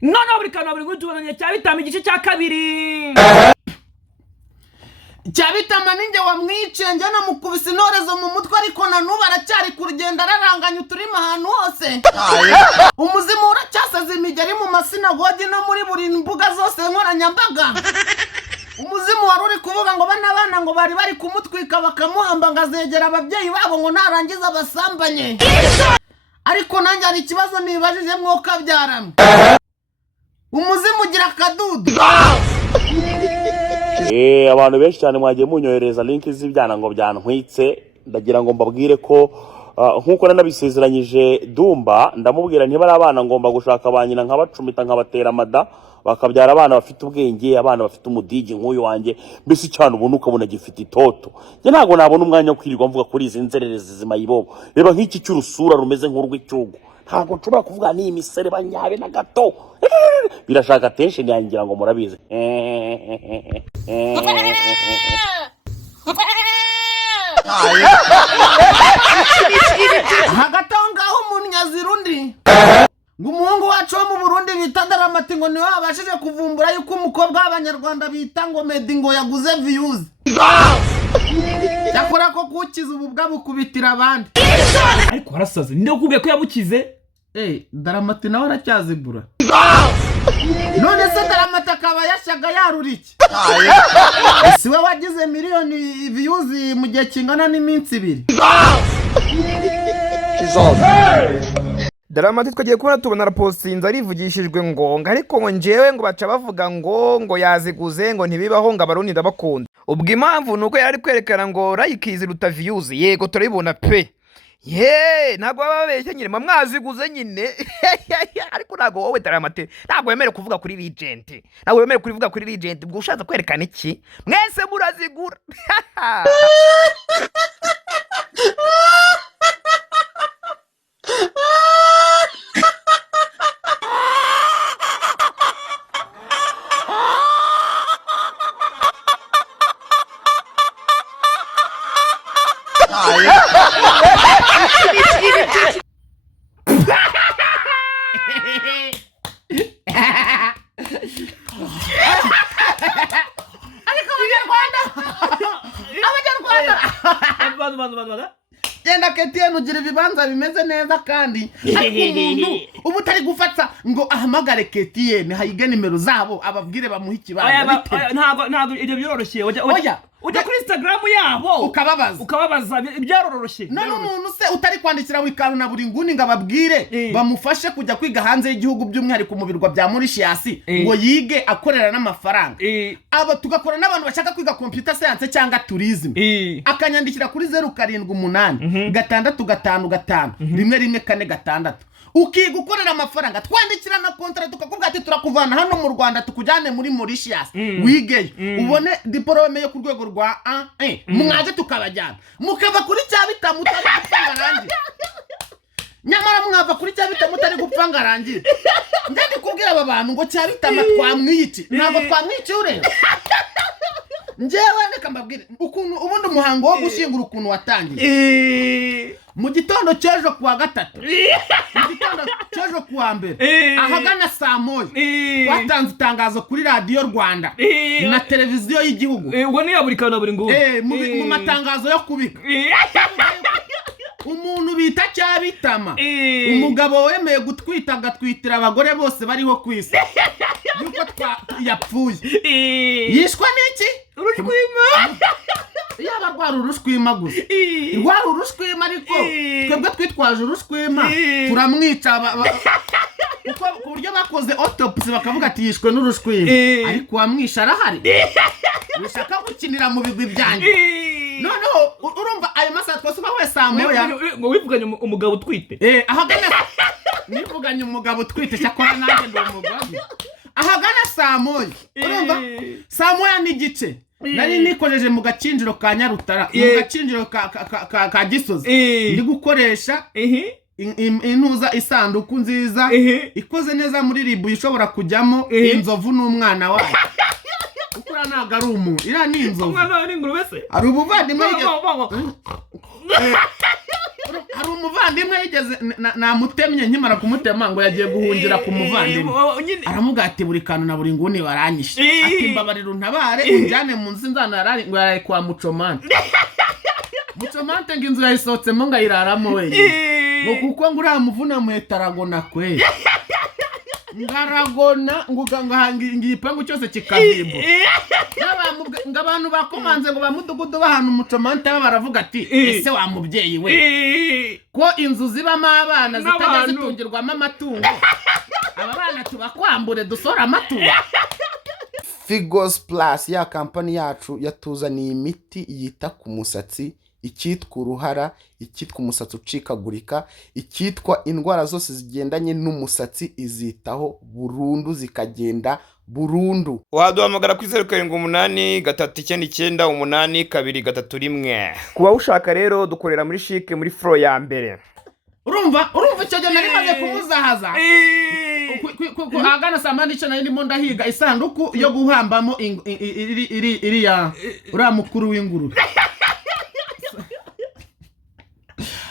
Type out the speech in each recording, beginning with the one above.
none burikana buri gutubanya cyabitama igice cya kabiri. Cyabitama ninjye wamwicenge namukubise intorezo mu mutwe ariko nanuba aracyari ku rugendo araranganya uturima ahantu hose. Umuzimu uracyasaza imigeri mu masinagogi no muri buri mbuga zose nkoranyambaga. Umuzimu wari uri kuvuga ngo bana ngo bari kumutwika bakamuhamba ngazegera ababyeyi babo ngo narangiza basambanye. Ariko nanjye ari ikibazo nibajije mwoka byaramwe. Umuzimu ugira akadudu. Abantu benshi cyane mwagiye munyohereza link z'ibyana ngo byantwitse, ndagira ngo mbabwire ko nkuko nanabisezeranyije Dumba, ndamubwira ntibari abana ngomba gushaka abanyina nkabacumita nkabatera amada bakabyara abana bafite ubwenge, abana bafite umudigi nk'uyu wanjye, mbese cyane ubona ukabona gifite itoto. Je ntago nabona umwanya wo kwirirwa mvuga kuri izi nzererezi zimayibobo. Reba nk'iki cy'urusura rumeze nk'urw'icyugu, ntago nshobora kuvuga ni imisere banyabe na gato. Birashaka tension yangira ngo murabizi. Hagatongaho umunyazirundi ngumuhungu wacu wo mu Burundi bita Ndaramati ngo niwe abashije kuvumbura yuko umukobwa w'Abanyarwanda bita ngo Meddy ngo yaguze views. Yakora ko kukiza ububwa bukubitira abandi. Ariko harasaze ninde ukubwiye ko yabukize? Ndaramati nawe aracyazigura. None se Ndaramati akaba yashaga yaruriki. Siwe wagize miliyoni views mu gihe kingana n'iminsi 2. Ndaramati twagiye kubona tubona rapostinze arivugishijwe ngo ariko ngo njewe ngo baca bavuga ngo yaziguze ngo ntibibaho ngo abarundi ndabakunda. Ubwo impamvu nuko yari kwerekana ngo like iziruta views. Yego turabibona pe. Ntago babeshye nyine mwaziguze nyine. Ariko ntago wowe Ndaramati ntago wemere kuvuga kuri legend. Ntago wemere kuvuga kuri legend ubwo ushatse kwerekana iki? Mwese murazigura. Genda KTN ugira ibibanza bimeze neza kandi ariko umuntu ubu tari gufata ngo ahamagare KTN hayige nimero zabo ababwire bamuha ikibanza. Ntago ibyo biroroshye. Ujya kuri Instagram yabo ukababaza ibyarororoshye. None umuntu se utari kwandikira buri kantu na buri nguni ngo ababwire bamufashe kujya kwiga hanze y'igihugu by'umwihariko mu birwa bya Mauritius ngo yige akorera n'amafaranga. Aba tugakora n'abantu bashaka kwiga computer science cyangwa tourism. Akanyandikira kuri 078 655 1146 ukiga ukorera amafaranga twandikira na contract tukakubwira ati turakuvana hano mu Rwanda tukujyane muri Mauritius wigeyo ubone diplome yo ku rwego rwa A mwaje tukabajyana mukava kuri Cyabitama utari gupfanga rangi. Nyamara mwava kuri Cyabitama utari gupfanga rangi. Ndende kubwira aba bantu ngo Cyabitama twamwici ntabwo twamwici ureba. Njewe ndeka mbabwire ukuntu ubundi umuhango wo gushingura ukuntu watangiye. Mu gitondo cyejo kuwa gatatu mu gitondo cyejo kuwa mbere ahagana saa moya watanze itangazo kuri radio Rwanda na televiziyo y'igihugu. Ubwo ni burikana buri ngo mu matangazo yo kubika umuntu bita Cyabitama umugabo wemeye gutwita agatwitira abagore bose bariho kwisi yuko yapfuye. Yishwa n'iki? Urushwima. Yaba rwara urushwima gusa. Rwara urushwima ariko twebwe twitwaje urushwima turamwica uko ku buryo bakoze autopsy bakavuga ati yishwe n'urushwima ariko wamwisha arahari. Ushaka gukinira mu bigwi byanjye. Noneho urumva ayo masaha twose uba wese amoya ngo wivuganye umugabo utwite. Ahagana nivuganye umugabo utwite cyakora nanjye ndo umugabo. Ahagana saa moya urumva saa moya n'igice nari nikojeje mu gacinjiro ka Nyarutara mu gacinjiro ka Gisozi ndi gukoresha intuza isanduku nziza ikoze neza muri ribu ishobora kujyamo inzovu n'umwana wayo. Ukura naga ari umuntu ira ni inzovu. Umwana ari ingurube se? Ari ubuvandimwe hari umuvandimwe yigeze namutemye nkimara kumutema ngo yagiye guhungira ku muvandimwe aramuga ati buri kantu na buri nguni waranyishe ati mbabarira untabare unjyane mu nzu nzana ngo yaraye kwa mucomante mucomante ngo inzu yayisohotsemo ngo ayiraramo wenyine ngo kuko ngo uriya muvuna muhetaragona kwe ngaragona nguganga igipangu cyose kikavimbo ngo abantu bakomanze ngo bamudugudu bahana umucomante baravuga ati ese wa mubyeyi we ko inzu zibamo abana zitajya zitungirwamo amatungo aba bana tubakwambure dusora amatungo. Figos Plus ya kampani yacu yatuzaniye imiti yita ku musatsi, icyitwa uruhara, icyitwa umusatsi ucikagurika, icyitwa indwara zose zigendanye n'umusatsi izitaho burundu zikagenda burundu. Waduhamagara ku 0788898231. Kuba ushaka rero dukorera muri Chic muri floor ya mbere. Urumva icyo gihe nari maze kumuzahaza agana saa 9 nari ndimo ndahiga isanduku yo guhambamo iriya uriya mukuru w'ingurube.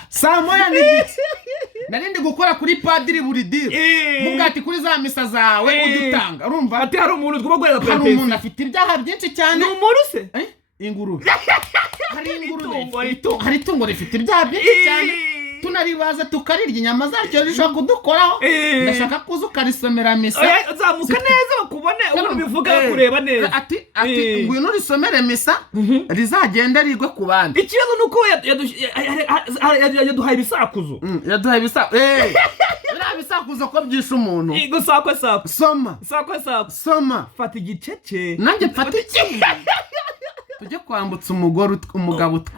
Saa moya n'igice nari ndi gukora kuri padiri buri diro mubwati kuri za misa zawe udutanga. Urumva ati hari umuntu twogwera petesi, hari umuntu afite ibyaha byinshi cyane. Ni umuntu se ingurube hari ingurube hari itungo rifite ibyaha byinshi cyane tunaribaza tukarirya inyama zacyo rishobora kudukoraho. Ndashaka kuza ukarisomera misa zamuka neza bakubone ubu bivuga kureba neza ati ngwino risomere misa rizagenda rigwe ku bandi. Ikibazo nuko yaduhaye ibisakuzo yaduhaye ibisakuzo ko byisha umuntu. Gusakwe soma soma fata igicece nanjye mfata iki tujye kwambutsa umugabo utwe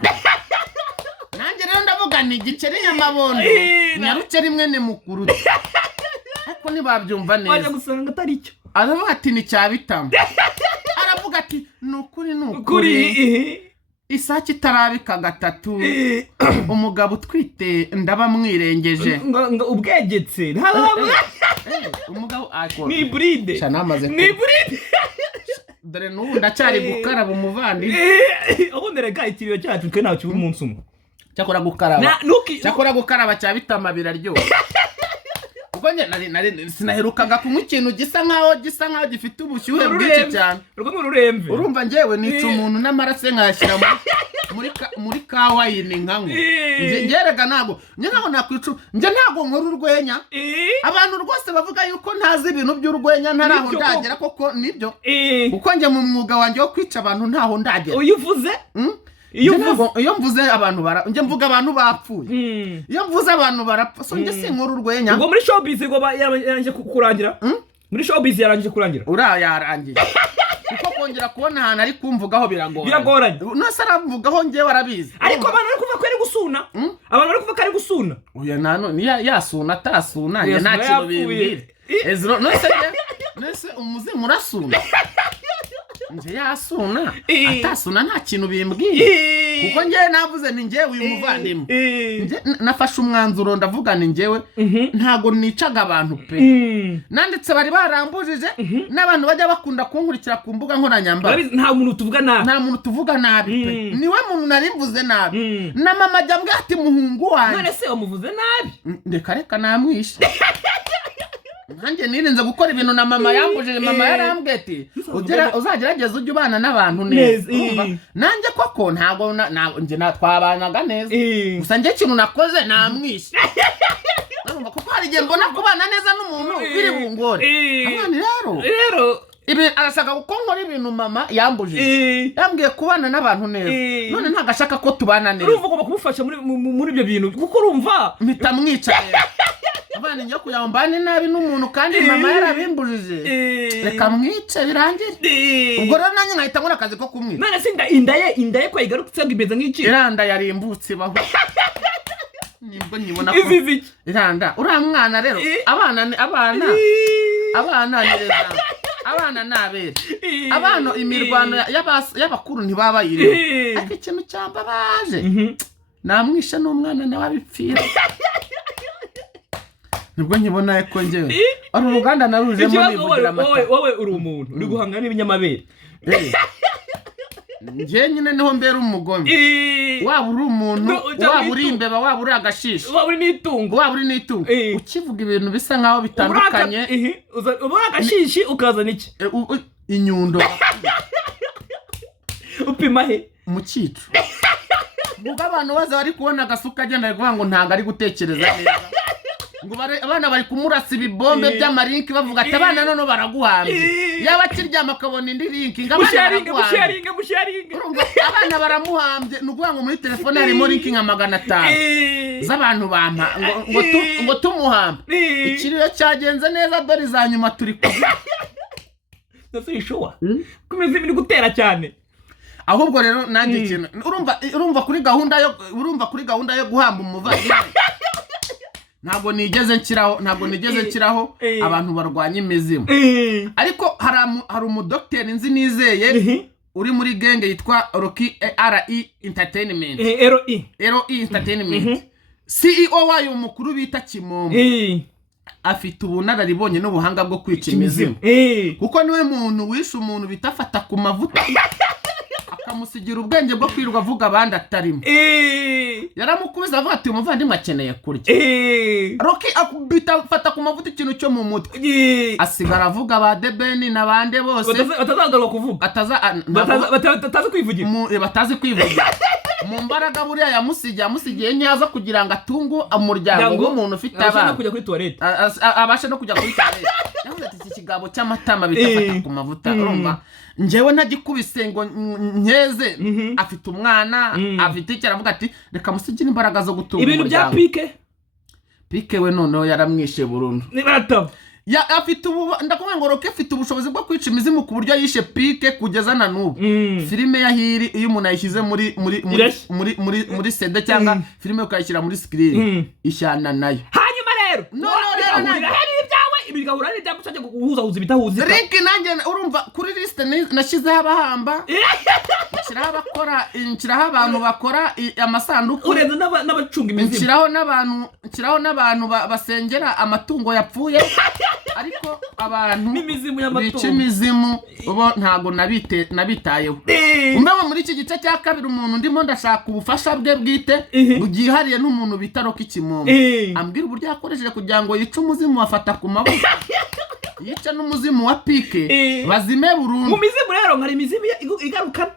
nanjye rero ndavuga ni igiceri nyamabondo nyaruce rimwe ne mukuru ariko ntibabyumva neza. Bajya gusanga atari cyo aravuga ati ni CYABITAMA aravuga ati nukuri isaki itarabika gatatu umugabo utwite ndaba mwirengeje ubwegetse umugabo ni bride ni bride dore n'ubu ndacyari gukaraba umuvandi ubundi reka ikiriyo cyacu twe nawe kiba umunsi umwe cyakora gukaraba CYABITAMA biraryoha kuko nari sinaherukaga kunywa ikintu gisa nkaho gifite ubushyuhe bwinshi cyane. Urumva njyewe nica umuntu n'amaraso nkayashyira muri kawayini nkanywa ngerega ntago nakwica ntago nkora urwenya. Abantu rwose bavuga yuko ntazi ibintu by'urwenya ntaraho ndagera koko nibyo kuko njye mu mwuga wanjye wo kwica abantu ntaho ndagera. Uyivuze iyo mvuze abantu njye mvuga abantu bapfuye. Iyo mvuze abantu barapfa so njye sinkora urwenya. Ngo muri showbiz ngo yarangije kurangira muri showbiz yarangije kurangira uriya yarangiye kuko kongera kubona ahantu ari kumvugaho biragoranye nose aravugaho njye warabizi. Ariko abantu bari kuva ko ari gusuna abantu bari kuva ko ari gusuna uya nano yasuna atasuna njye nta kintu bimbwira nose umuzimu urasuna nje yasuna atasuna nta kintu bimbwiye kuko njye navuze ni njyewe uyu muvandimwe nafashe umwanzuro ndavuga ni njyewe ntago nicaga abantu pe nanditse bari barambujije n'abantu bajya bakunda kunkurikira ku mbuga nkoranyambaga. Nta muntu tuvuga nabi pe niwe muntu narimvuze nabi na mama ajya mbwa ati muhungu wanjye none se wamuvuze nabi reka namwishe nanjye nirinze gukora ibintu na mama yambujije. Mama yarambwiye ati uzagerageza ujye ubana n'abantu neza. Nanjye koko ntago njye twabanaga neza gusa njye ikintu nakoze namwishe. Urumva kuko hari igihe mbona kubana neza n'umuntu biri bungore abana rero ibi arashaka uko nkora ibintu mama yambujije yambwiye kubana n'abantu neza none ntagashaka ko tubana neza. Urumva ugomba kumufasha muri ibyo bintu kuko urumva mpita mwica abana njye kuyambane nabi n'umuntu kandi mama yarabimbujije reka mwice birangire. Ubwo rero nanjye nkahita nkora akazi ko kumwica. None se inda ye ko yigarutse imeze nk'iki iranda yarimbutse baho nibwo nyibona ko iranda uriya mwana rero abana neza abana nabere abana imirwano y'abakuru ntibaba bayirimo ariko ikintu cyambabaje namwishe n'umwana nawe abipfira nibwo nkibona ko njyewe ari uruganda narujemo nivugira amata. Wowe uri umuntu uri guhangana n'ibinyamabere nje nyine niho mbera umugome waba uri umuntu waba uri imbeba waba uri agashishi waba uri n'itungo ukivuga ibintu bisa nkaho bitandukanye ubura agashishi ukazana iki inyundo upima he mu cyico ubwo abantu baza bari kubona agasuka agenda ari kuvuga ngo ntabwo ari gutekereza neza ngo abana bari kumurasa ibibombe by'amarinki bavuga ati abana none baraguhambye yaba akiryama akabona indi linki ngo abana baraguhambye abana baramuhambye ni ukuvuga ngo muri telefone harimo linki nka 500 z'abantu bampa ngo tumuhambe ikiriyo cyagenze neza dore za nyuma turi kuvuga nase ishowa kumeze ibintu gutera cyane ahubwo rero nanjye ikintu urumva kuri gahunda yo guhamba umuvandimwe ntabwo nigeze nshyiraho abantu barwanya imizimu ariko hari umudokiteri nzi nizeye uri muri genge yitwa Rocky RE Entertainment Entertainment CEO wayo mukuru bita Kimomo afite ubunararibonye n'ubuhanga bwo kwica imizimu kuko niwe muntu wishe umuntu bitafata ku mavuta akamusigira ubwenge bwo kwirirwa avuga abandi atarimo yaramukubiza avuga ati umuvandimwe akeneye kurya Rocky akubita ku mavuta ikintu cyo mu mutwe asigara avuga ba debeni n'abande bose batazagaruka kuvuga batazi kwivugira mu mbaraga buriya yamusigiye nyaza kugira ngo atungu umuryango w'umuntu ufite abana abashe no kujya kuri toilette yavuze ati iki kigabo cy'amatama bitafata ku mavuta urumva njewe ntagikubise ngo nkeze afite umwana afite icyo aravuga ati reka musigire imbaraga zo gutunga ibintu bya pike we noneho yaramwishe burundu nibarataba afite ndakubwira ngo Rocky afite ubushobozi bwo kwica imizimu ku buryo yishe pike kugeza na n'ubu filime ya hiri iyo umuntu ayishyize muri CD cyangwa filime ukayishyira muri screen ishyana nayo hanyuma rero ibigahura n'ibyago cyo guhuza ibitahuza Rick nanjye urumva kuri liste nashyizeho abahamba nshiraho abakora nshiraho abantu bakora amasanduku urenze n'abacunga imizimu nshiraho n'abantu basengera amatungo yapfuye ariko abantu bica imizimu ubo ntago nabitayeho umbeho muri iki gice cya kabiri umuntu ndimo ndashaka ubufasha bwe bwite bugihariye n'umuntu bita Rocky Kimomo ambwira uburyo yakoresheje kugira ngo yice umuzimu wafata ku mabuye yica n'umuzimu wa pike bazime burundu mu mizimu rero nkari imizimu igaruka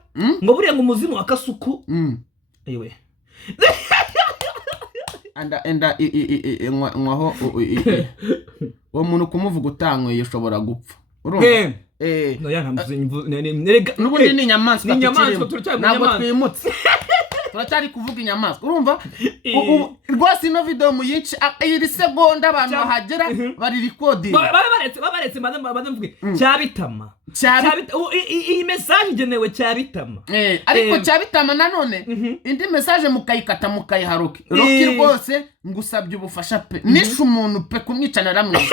ngo buriya ngo umuzimu wa kasuku ewe enda ngwaho uwo muntu kumuvuga utanyweye ushobora gupfa urumva no n'ubundi ni inyamaswa ntabwo twimutse turacyari kuvuga inyamaswa urumva rwose ino video muyice iri segonda abantu bahagera bari recording babaretse mvuge CYABITAMA iyi message igenewe CYABITAMA ariko CYABITAMA nanone indi message mukayikata mukayiha Rocky rwose ngusabye ubufasha pe nishe umuntu pe kumwicana ramwe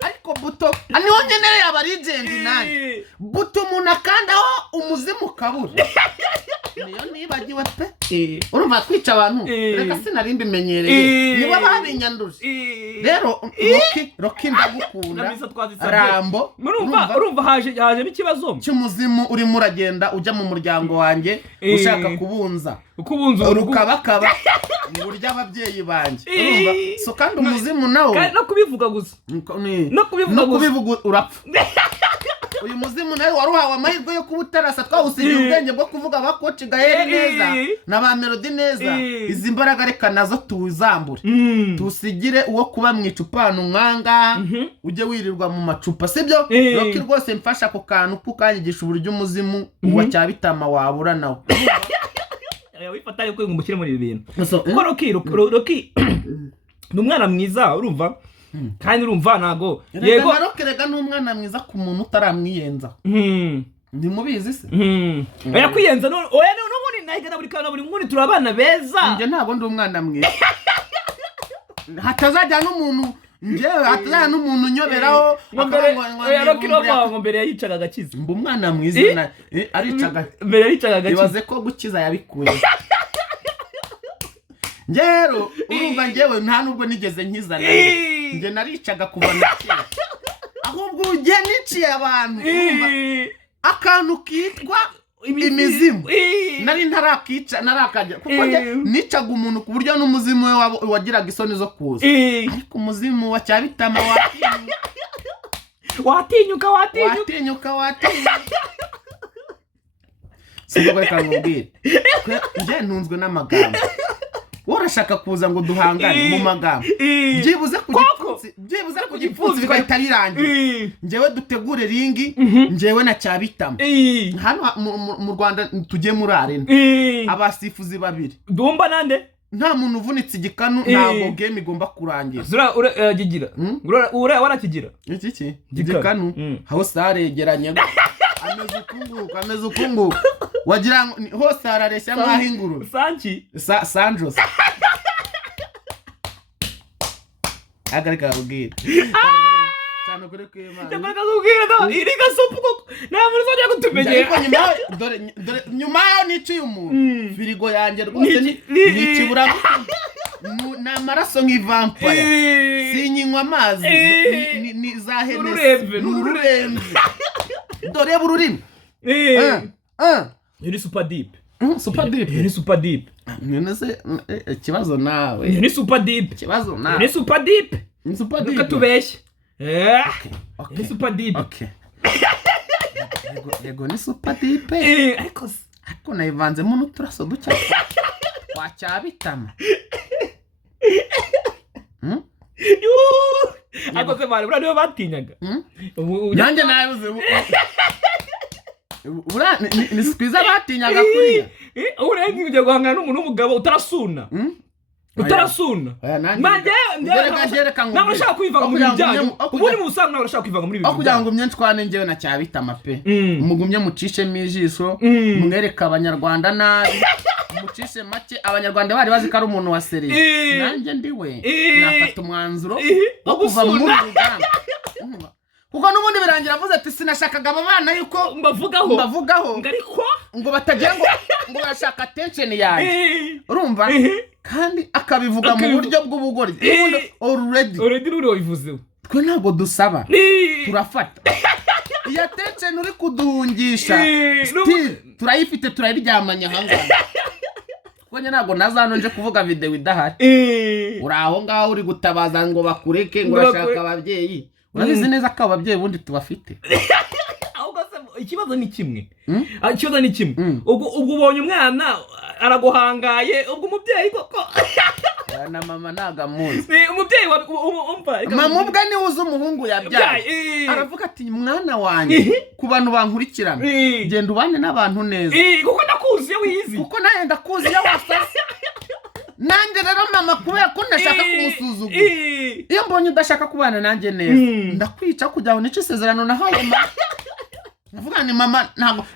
ariko buto niho ngenere aba legend nanjye buto umuntu akandaho umuzimu kabura niyo nibagiwe pe urumva kwica abantu reka sinari mbimenyereye niba babinyanduje rero Rocky ndagukunda Rambo urumva haje n'ikibazo cy'umuzimu urimo uragenda ujya mu muryango wanjye ushaka kubunza urukabakaba burya ababyeyi banjye urumva so kandi umuzimu nawe no kubivuga gusa no kubivuga urapfa uyu muzimu nawe waruhawe amahirwe yo kubutarasa twawusigiye ubwenge bwo kuvuga abakoci Gaheri neza na ba Melody neza izi mbaraga reka nazo tuzambure tusigire uwo kuba mu icupano nkanga ujye wirirwa mu macupa sibyo Rocky rwose mfasha ku kantu kukanyigisha uburyo umuzimu wa CYABITAMA wabura nawe wifataye ko ngumukire muri ibi bintu ko Rocky ni umwana mwiza urumva kandi urumva nago yego Rocky n'umwana mwiza ku muntu utaramwiyenza ndimubizi se oya kwiyenza no oya n'ubundi nahigana buri nguni turabana beza nje ntago ndi umwana mwiza hatazajya n'umuntu njewe hatazajya n'umuntu nyoberaho oya Rocky ngo mbere yayicaga agakiza mba umwana mwiza aricaga mbere yayicaga agakiza ibaze ko gukiza yabikuye njero urumva njewe nta nubwo nigeze nkizana nje naricaga kuva na kera ahubwo ujye niciye abantu urumva akantu kitwa imizimu nari ntarakica narakajya kuko nicaga umuntu ku buryo n'umuzimu we wagiraga isoni zo kuza ariko umuzimu wa Cyabitama watinyuka singo reka nkubwire nje ntunzwe n'amagambo urashaka kuza ngo duhangane mu magambo byibuze ku gipfunsi bigahita birangira njyewe dutegure ringi njyewe na Cyabitama hano mu Rwanda tujye muri arena abasifuzi babiri Dumba nande nta muntu uvunitse igikanu ntabwo game igomba kurangira gigira warakigira iki igikanu aho sare yegeranye ameze ukungu wagira hose harareshya nk'ahinguru Sanjos agarika ubwira cyane kuri kwimana iriga sopu koko nta muntu uzajya gutumenyera dore nyuma niciye umuntu firigo yanjye rwose nikibura na maraso nk'ivampire sinyinywa amazi ni za henesi n'ururembe dore bururimi ni super deep ni super deep nese kibazo nawe ni super deep kibazo nawe ni super deep katubeshye ni super deep yego ni super deep ariko nayivanzemo n'uturaso ducya kwa Cyabitama akoze mari bura niyo batinyaga nanjye nabuze bura ni spiza batinyaga kuriya urenga ujya guhangana n'umuntu w'umugabo utarasuna manje ntabwo ushaka kwivanga muri byanyu ubundi mu busanzwe ntabwo ushaka kwivanga muri ibi kugira ngo myenshwane njyewe na Cyabitama pe mugumye mucishemo ijisho mwereka abanyarwanda nabi mucishe make abanyarwanda bari bazi ko ari umuntu wa seriye nanjye ndiwe nafata umwanzuro wo kuva muri rugamba kuko n'ubundi birangira avuze ati sinashakaga aba bana yuko mbavugaho ngo batagira ngo bashaka attention yanjye urumva kandi akabivuga mu buryo bw'ubugori already ruri wabivuzeho twe ntabwo dusaba turafata iya attention uri kuduhungisha still turayifite turayiryamanya hangaha konye ntabwo nazano nje kuvuga video idahari uraho ngaho uri gutabaza ngo bakureke ngo urashaka ababyeyi urabizi neza ko ababyeyi bundi tubafite ikibazo ni kimwe ubwo ubonye umwana araguhangaye ubwo umubyeyi koko na mama nagamuzi umubyeyi mama ubwa ni uzi umuhungu yabyaye aravuga ati mwana wanjye ku bantu bankurikirana genda ubane n'abantu neza kuko ndakuzi iyo wizi kuko naye ndakuzi iyo wasase nanjye rero mama kubera ko ndashaka kumusuzugura iyo mbonye udashaka kubana nanjye neza ndakwica kugira ngo nice isezerano nahaye mama navuga ni mama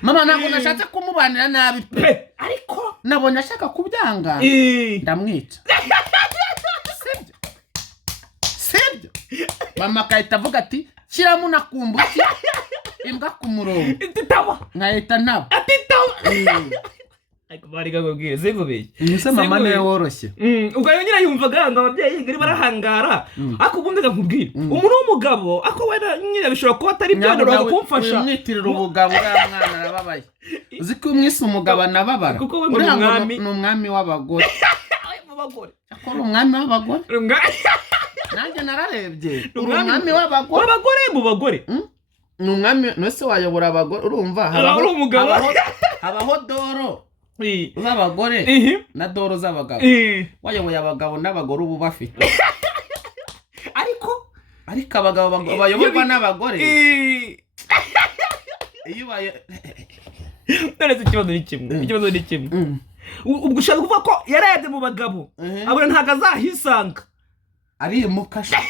ntabwo nashatse kumubanira nabi pe ariko nabonye ashaka kubyanga ndamwica sibyo mama akahita avuga ati shyiramo unakumbuki imbwa ku murongo nkahita nabo bari gakubwira zengobeye nise mama niwe woroshye ubwo rero nyine yumvaga ngo ababyeyi ngari barahangara ako ubundi gakubwira umuntu w'umugabo ako wenda nyine bishobora kuba atari byanoroha kumfasha umwitirira ubugabo uriya mwana arababaye uzi ko umwise umugabo anababara uriya ngo ni umwami w'abagore akora umwami w'abagore nanjye nararebye uri umwami w'abagore mu bagore ni umwami wese wayobora abagore urumva habaho doro z'abagore na doro z'abagabo wayoboye abagabo n'abagore ubu bafite ariko abagabo bayoborwa n'abagore iyo none ikibazo ni kimwe ubwo ushaka kuvuga ko yarebye mu bagabo abura ntabwo azahisanga arimukasha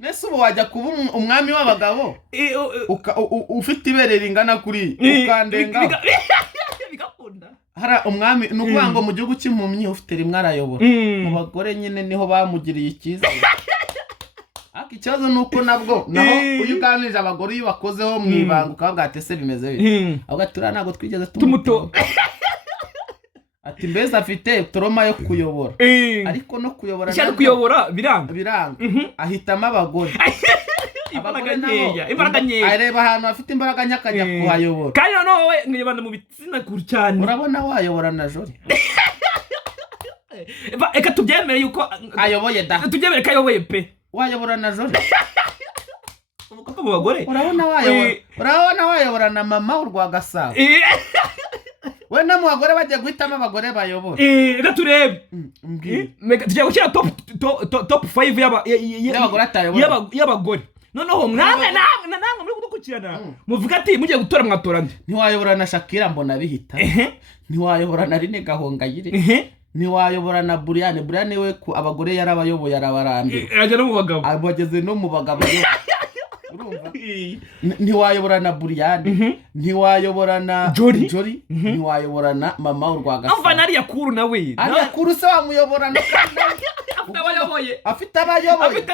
nese ubu wajya kuba umwami w'abagabo ufite ibere ringana kuri ukandenga hari umwami ni ukuvuga ngo mu gihugu cy'impumyi ufite rimwe arayobora mu bagore nyine niho bamugiriye icyizere ariko ikibazo ni uko nabwo naho uyu uganirije abagore iyo bakozeho mu ibanga ukavuga ati ese bimeze bite ahubwo turiya ntabwo twigeze tumutora ati mbese afite toroma yo kuyobora ariko no kuyobora biranga ahitamo abagore imbaraga nkeya areba ahantu afite imbaraga nke akajya kuhayobora kandi noneho we mwibanda mu bitsina kure cyane urabona wayobora na jori eka tubyemere yuko ayoboye da tubyemere ko ayoboye pe wayobora na jori umukobwa mu bagore urabona wayobora na mama urwa Gasabo we na mu bagore bagiye guhitamo abagore bayobora reka turebe tugiye gushyira top 5 y'abagore noneho namwe muri kudukurikirana muvuga ati mugiye gutora mwatora nde ntiwayobora na Shakira mbona bihita ntiwayobora na Rine Gahongayire ntiwayobora na Buriane we ku abagore yarabayoboye arabarambiye ajya no mu bagabo abageze no mu bagabo ntiwayobora na Buriane ntiwayobora na Jori ntiwayobora na mama urwa Gasabo amva nari yakuru nawe yakuru se wamuyobora no afite abayoboye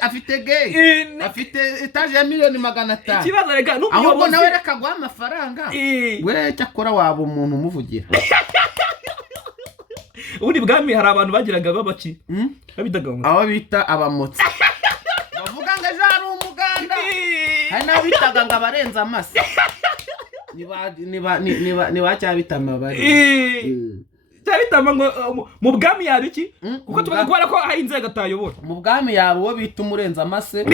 afite gay afite etage ya miliyoni 500 ikibazo rega ahubwo nawe reka guha amafaranga we cyakora waba umuntu umuvugira ubundi bwami hari abantu bagiraga babaki babitaga abo bita abamotsi bavuga ngo ejo hari umuganda hari n'abitaga ngo abarenza amase niba cyabitama bari cyabitama ngo mu bwami yari iki kuko tuvuga ko hari inzego atayobora mu bwami yabo uwo bita umurenza amase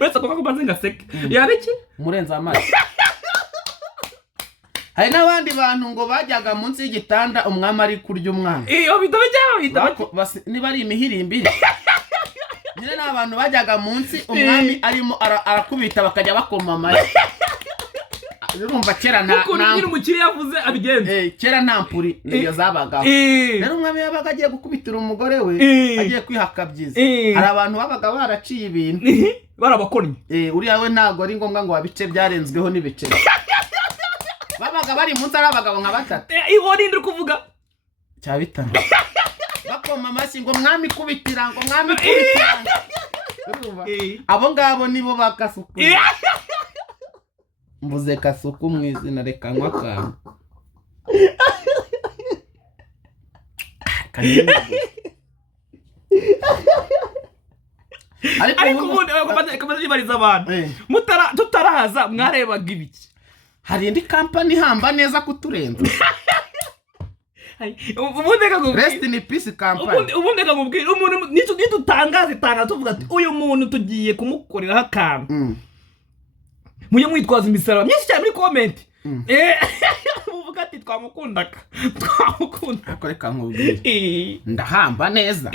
uretse ko maze ngaseke yari iki umurenza amase hari n'abandi bantu ngo bajyaga munsi y'igitanda umwami ari kurya umwana iyo bita niba ari imihirimbiri nyine n'abantu bajyaga munsi umwami arimo arakubita bakajya bakoma amashyi urumva kera nta umukiriya yavuze abigenze kera nta mpuri niyo zabagaho rero umwami yabaga agiye gukubitira umugore we agiye kwihakabyiza hari abantu babaga baraciye ibintu barabakoranye uriya we ntabwo ari ngombwa ngo abice byarenzweho n'ibice babaga bari munsi ari abagabo nka 3 iho nindi kuvuga cyabitana bakoma amashyi ngo mwami kubitira ngo mwami kubitira abo ngabo nibo bakasuku mvuze kasuku mu izina reka nkwa kantu ariko ubundi kamaze bibariza abantu tutarahaza mwarebaga ibiki hari indi kampani hamba neza kuturenza rest in peace company ubundi ngubwira umuntu nitutangaza tuvuga ati uyu muntu tugiye kumukorera akantu muye mwitwaza imisaraba myinshi cyane muri comment uvuga ati twamukundaka akoreka nkubwira ndahamba neza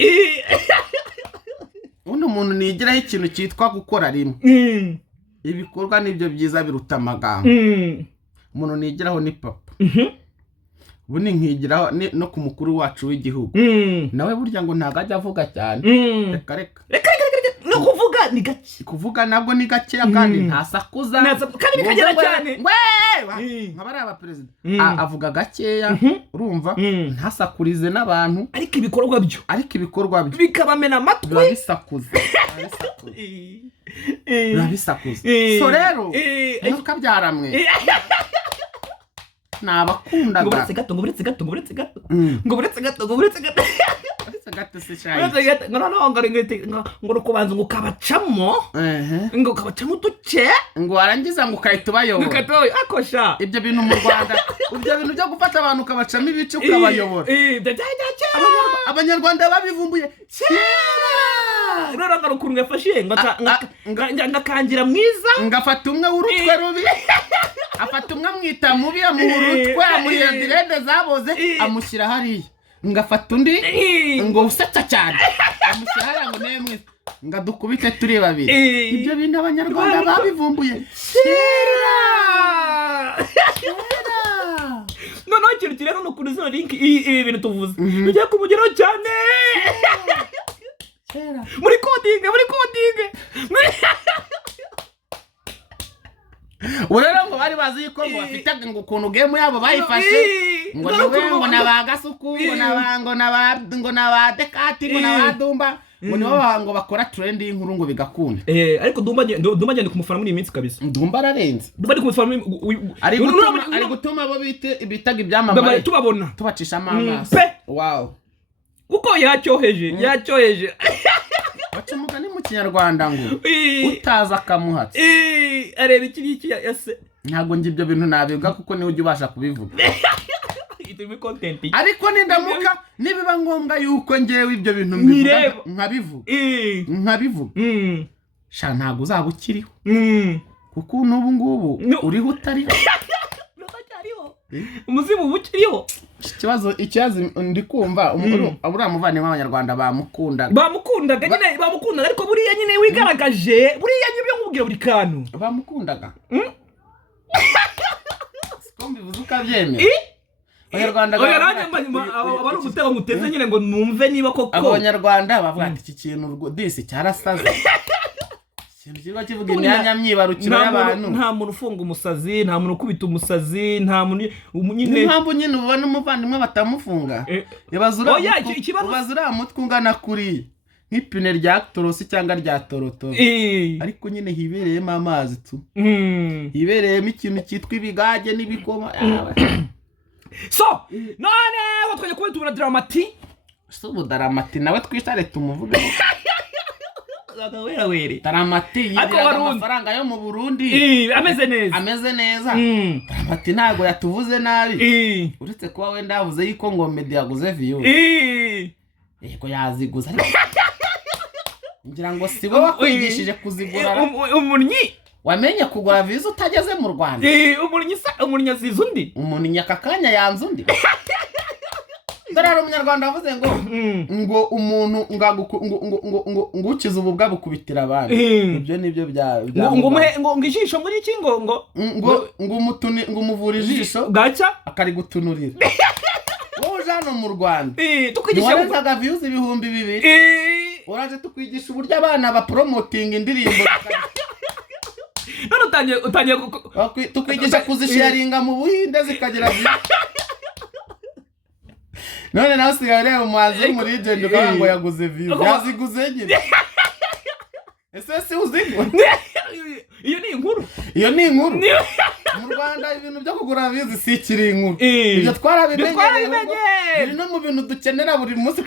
uno muntu nigiraho ikintu cyitwa gukora rimwe ibikorwa nibyo byiza biruta amagambo umuntu nigiraho ni papa buni nkigiraho no ku mukuru wacu w'igihugu nawe burya ngo ntago ajya avuga cyane reka no kuvuga ni gake kuvuga nabwo ni gake kandi ntasakuza kandi bikagera cyane nk'abari abaperezida avuga gakeya urumva ntasakurize n'abantu ariko ibikorwa byo bikabamena amatwi bisakuza so rero ntukabyaramwe nabakundaga ngo buretse gato ngo kubanza ngo kabacamo ngo kabacamo uduce ngo warangiza ngo ukahita ubayobora akosha ibyo bintu mu Rwanda ibyo bintu byo gufata abantu ukabacamo ibice ukabayobora abanyarwanda babivumbuye kera rero ngarukuntu yafashe ngakangira mwiza ngafata umwe w'urutwe rubi afata umwe mwita mubi amuhurutwe amuhira direde zaboze amushyira hariya ngafata undi ngo usetsa cyane amushyira hariya ngo nemwe ngadukubite turi babiri ibyo bintu abanyarwanda babivumbuye kera noneho ikintu kireba no kuri zo link ibi bintu tuvuze bijya kumugeraho cyane muri coding urero ngo bari bazi yuko ngo bafite ngo ukuntu game yabo bayifashe ngo ngo nabagasuku ngo nabadekati ngo nabadumba ngo nibo ngo bakora trend y'inkuru ngo bigakunda ariko dumba ngende kumufana muri iminsi kabisa dumba ararenze dumba ndi kumufana ari gutuma abo bitaga ibyamamare tubabona tubacisha amaso wow uko yacyoheje baca umugani mu kinyarwanda ngo utaza akamuhatsa areba iki yase ntabwo ngi ibyo bintu nabivuga kuko niwe ujya ubasha kubivuga itimi content ariko nindamuka nibiba ngombwa yuko ngewe ibyo bintu mbivuga nkabivuga sha ntabwo uzabukiriho kuko n'ubu ngubu uriho utariho umuzimu bukiriho ikibazo ndi kumva abura muvandimwe w'abanyarwanda bamukundaga nyine bamukundaga ariko buriya nyine wigaragaje buriya nyibyo nkubwira buri kantu bamukundaga sikombi buzuka byemera abanyarwanda abari umutego muteze nyine ngo numve niba koko abanyarwanda bavuga ati iki kintu disi cyarasaze ikintu kiba kivuga imyanya myibarukiro y'abantu nta muntu ufunga umusazi nta muntu ukubita umusazi nta muntu nyine impamvu nyine ubona umuvandimwe batamufunga bazura mutwe ungana kuri nk'ipine rya torosi cyangwa rya torotoro ariko nyine hibereyemo amazi tu hibereyemo ikintu cyitwa ibigage n'ibikoma so none watwaje kuba tubura dramati ubu daramati nawe twishare tumuvuge daramati yibiraga amafaranga yo mu Burundi ameze neza daramati ntago yatuvuze nabi uretse kuba wenda yavuze yuko ngo Meddy yaguze view yego yaziguze ngira ngo sibo bakwigishije kuzigura umunyi wamenye kugura views utageze mu Rwanda umunyi azize undi umunyi akakanya yanze undi Dararo umunyarwanda avuze ngo umuntu ngo ukiza ububwa bukubitira abantu ibyo nibyo bya ngo ijisho muri iki ngo umuvura ijisho gacha akari gutunurira wowe jano mu Rwanda tukwigisha views 2,000 uraje tukwigisha uburyo abana ba promoting indirimbo none utangiye tukwigisha kuzisharinga mu Buhinde zikagera none nawe usigaye reba umuhanzi wo muri legend ukavuga ngo yaguze view yaziguze nyine ese si uzigwa iyo ni inkuru mu Rwanda ibintu byo kugura views si ikiri inkuru ibyo twarabimenye biri no mu bintu dukenera buri munsi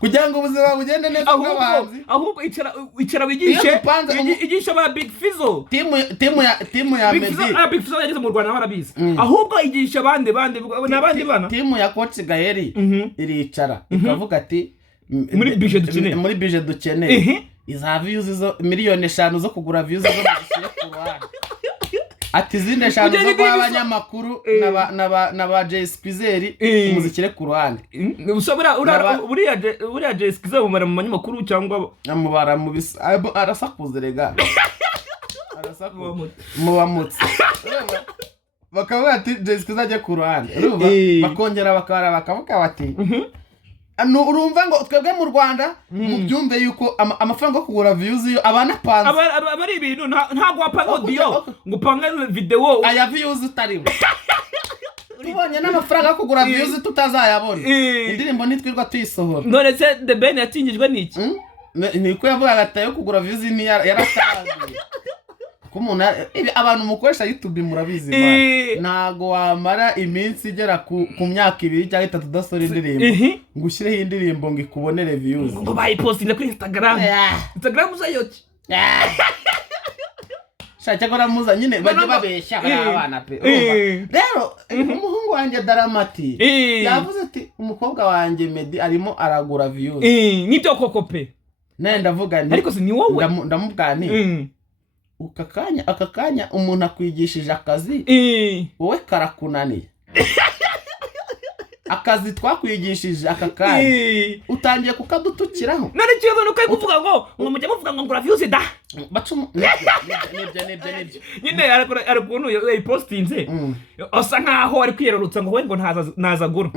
kugira ngo ubuzima bugende neza bw'abahanzi ahubwo icara wigisha ba Big Fizzo timu ya Meddy Big Fizzo yageze mu Rwanda barabizi ahubwo igisha bande n'abandi bana timu ya Coach Gaeri iricara ikavuga ati muri budget dukeneye iza views zo miliyoni 5 zo kugura views zo gushyira ku ruhande ati zinde 5 zo kwa abanyamakuru n'aba Jay Squeezer umuzikire ku ruhande usobora uriya Jay Squeezer umara mu banyamakuru cyangwa amubara mu arasakuze rega mubamutse bakavuga ati Jay Squeezer ajya ku ruhande bakongera bakavuga bati urumva ngo twebwe mu Rwanda mu byumve yuko amafaranga yo kugura views yo abana panze abari ibintu ntago wapanga audio ngo upanga video aya views utariwe tubonye n'amafaranga yo kugura views tutazayabona indirimbo nitwirwa tuyisohora none se The Ben yatingijwe n'iki niko yavuga ati yo kugura views ni yaratarazwe kumuntu abantu mukoresha YouTube murabizi nago wamara iminsi igera ku myaka 2 cyangwa 3 tudasora indirimbo ngo ushyireho indirimbo ngo ikubonere views ngo bayipostinga kuri Instagram zayoki shaka gora muza nyine baje babeshya abana pe rero umuhungu wanjye Daramati yavuze ati umukobwa wanjye Meddy arimo aragura views nibyo koko pe naye ndavuga nti ariko si ni wowe ndamubwira nti akakanya umuntu akwigishije akazi wowe karakunaniye akazi twakwigishije akakanya utangiye kukadutukiraho none kiyozo nuko kuvuga ngo mujye muvuga ngo ngura views da bacu nibyo nyine arakuntu yapostinze asa nkaho ari kwiyerurutsa ngo we ngo ntazagura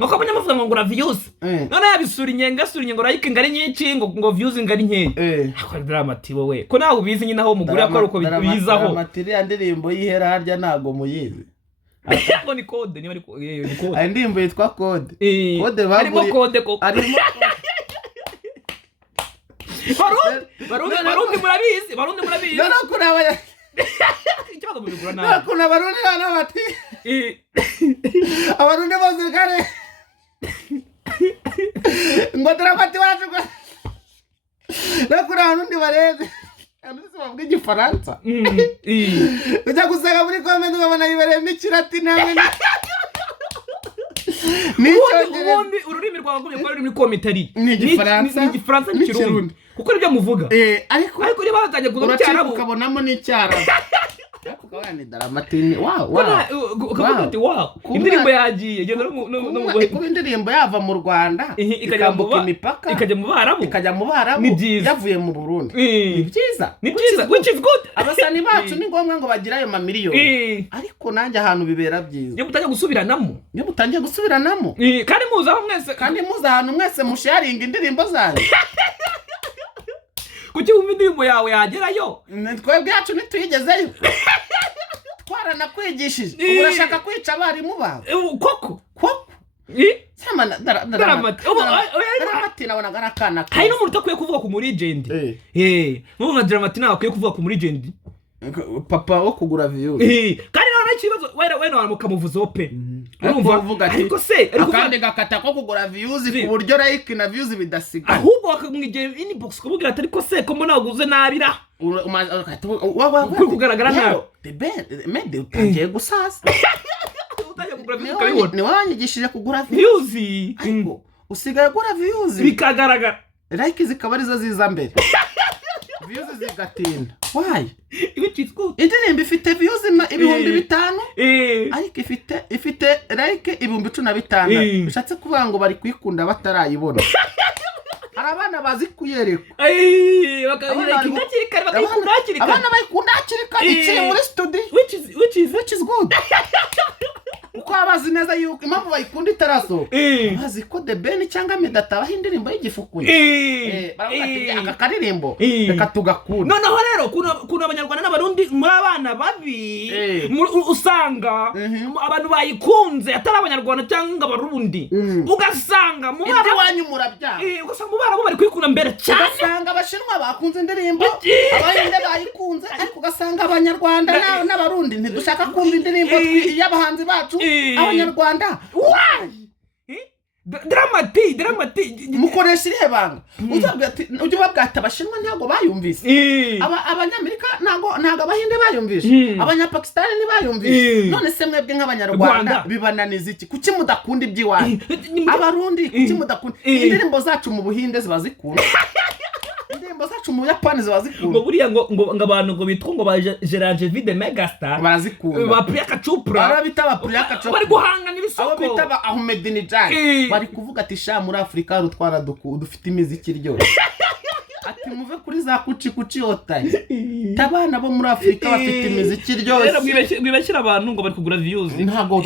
ngoko abanyamuvuga ngo ngura views none yabisura inyengo like ngari nyinshi ngo views ngari nke akora Daramati wowe ko nawe ubizi nyine aho mugura ko uko bizaho Daramati ya ndirimbo yihera harya nago muyizi ngo ni code niba ni code indirimbo yitwa code arimo code ko arimo barundi murabizi none ko nawe ikibazo mubigura nawe kuna abarundi bana bati abarundi bose kare ngo Dramati wacu nakuri ahantu ndi bareze andise bavuga igifaransa ujya gusanga muri comment ukabona yibereyemo ikirati nawe ubundi ururimi rwawe ngumye ko ruri muri komentari ni igifaransa n'ikirundi kuko nibyo muvuga ariko niba batangiye kuza mu cyarabu ukabonamo n'icyarabu ukabona ni Dramati ukavuga ati indirimbo yagiye genda kuba indirimbo yava mu Rwanda ikambuka imipaka ikajya mu Barabu yavuye mu Burundi ni byiza which is good abasani bacu ni ngombwa ngo bagira ayo mamiliyoni ariko nanjye ahantu bibera byiza iyo mutangiye gusubiranamo kandi muza ahantu mwese musharinga indirimbo zanyu kuki wumva indirimbo yawe yagerayo twebwe yacu ntituyigezeyo twaranakwigishije ubu urashaka kwica abarimu bawe koko Dramati nabonaga ari akana hari n'umuntu utakwiye kuvuga ku muri legend n'ubu nka Dramati nawe akwiye kuvuga ku muri legend papa wo kugura views kandi nawe n'ikibazo wera mukamuvuza pe urumva ariko se kandi gakata ko kugura views ku buryo like na views bidasiga ahubwo bakamwigera inbox kuvuga ati ariko se ko mbona uguze nabira kugaragara nawe MEDDY utangiye gusasa ni wanyigishije kugura views ariko usigaye gura views bikagaragara like zikaba arizo ziza mbere views zigatinda why which is good indirimbo ifite views 5,000 ariko ifite like 15,000 bishatse kuvuga ngo bari kwikunda batarayibona hari abana bazi kuyerekwa abana bayikunda hakiri kare ikiri muri studio which is good uko abazi neza yuko impamvu bayikunda itarasohoka bazi ko The Ben cyangwa MEDDY atabaho indirimbo y'igifukuye baravuga ati aka karirimbo reka tugakunda noneho rero kuna abanyarwanda n'abarundi muri abana babi usanga abantu bayikunze atari abanyarwanda cyangwa abarundi ugasanga mu bana wanyu murabya ugasanga mu bana bo bari kwikunda mbere cyane ugasanga abashinwa bakunze indirimbo abahinde bayikunze ariko ugasanga abanyarwanda n'abarundi ntidushaka kumva indirimbo y'abahanzi bacu abanyarwanda Dramati mukoresha irihe banga ujya babwata abashinwa ntabwo bayumvise abanyamerika ntabwo abahinde bayumvise abanyapakistani ntibayumvise none se mwebwe nk'abanyarwanda bibananiza iki kuki mudakunda iby'iwanyu abarundi kuki mudakunda indirimbo zacu mu Buhinde ziba zikunda indirimbo zacu mu Buyapani ziba zikunda ngo buriya ngo abantu ngo bitwa ngo ba Gerard Vide Megastar barazikunda ba Priyanka Chopra barabita ba Priyanka Chopra bari guhanganira isoko abo bita ba Ahmedinejad bari kuvuga ati sha muri Afrika hari utwana dufite imiziki iryoshye ati muve kuri za kuci otaye tabana bo muri Afrika bafite imiziki iryoshye mwibeshyira abantu ngo bari kugura views ntago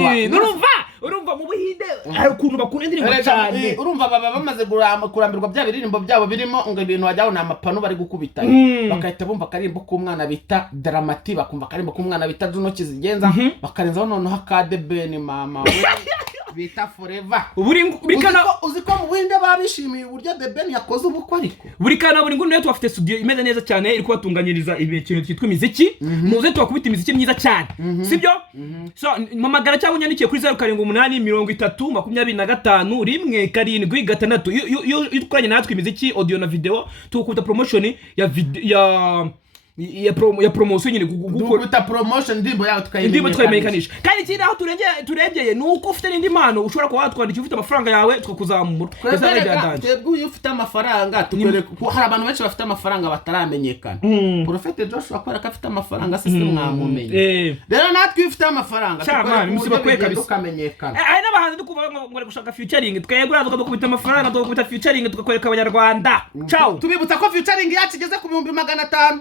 urumva mu Buhinde hari ukuntu bakunda indirimbo cyane urumva baba bamaze kurambirwa bya biririmbo byabo birimo ngo ibintu wajyaho na mapano bari gukubita bakahita bumva karimbo k'umwana bita Dramati bakumva karimbo k'umwana bita Juno Kizigenza bakarenzaho noneho ka The Ben mama bita Forever uziko mu Buhinde babishimiye uburyo The Ben yakoze ubukwe ariko BURINGUNI nayo twafite studio imeze neza cyane iri kubatunganyiriza ikintu cyitwa imiziki muze twakubita imiziki myiza cyane sibyo so mamagara cyangwa unyandikiye kuri 0783251776 iyo dukoranye natwe imiziki audio na video tukubita promotion ya promotion nyine gukora promotion ndimbo yawe tukayimekanisha kandi ikindi aho turengeye nuko ufite n'indi mpano ushobora kuba watwandikira ufite amafaranga yawe tukakuzamura twebwe ufite amafaranga tukwere hari abantu benshi bafite amafaranga bataramenyekana Prophet Joshua akwera ko afite amafaranga sisi mwamumenye rero natwe ufite amafaranga tukamenyekana ari n'abahanzi dukuva ngo gushaka featuring twegura tukadukubita amafaranga tukakubita featuring tukakwereka abanyarwanda ciao tubibutsa ko featuring yacu igeze ku 500